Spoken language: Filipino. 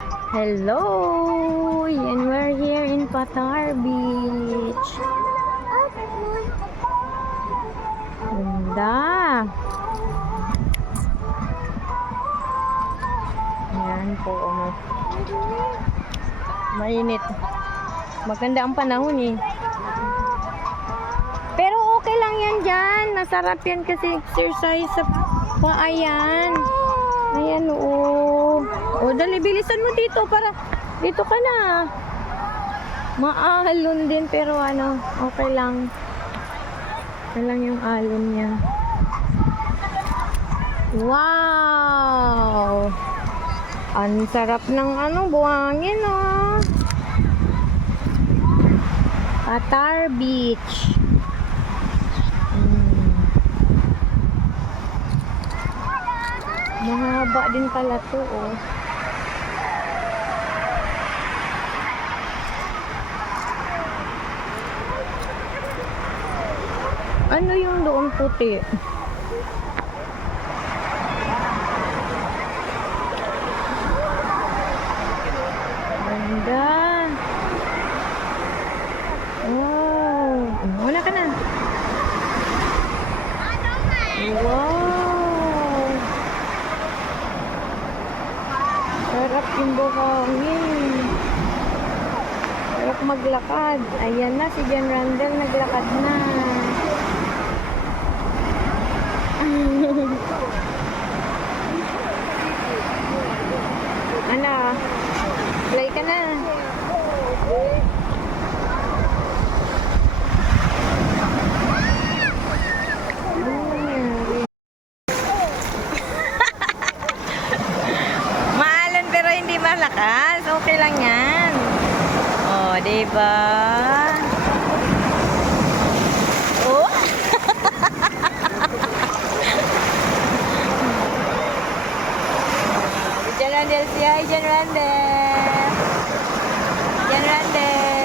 Hello! And we're here in Patar Beach. Ganda! Ayan po. Mainit. Maganda ang panahon eh. Pero okay lang yan dyan. Masarap yan kasi exercise sa paayan. Ayan oo. O dali, bilisan mo dito para dito ka na. Maalon din pero ano, okay lang. Okay lang yung alon niya. Wow! Ang sarap ng buhangin oh. Patar Beach. Mahaba din pala to oh. Ano yung doon puti? Ganda. Wow. Wala ka na. Wow. Sarap yung buhangin. Sarap maglakad. Ayan na, si John Randall naglakad na. Ano? Play ka na. Maalon pero hindi malakas. Okay lang yan. Oh, diba? Oh. John Randall, say hi, John Randall. John Randall.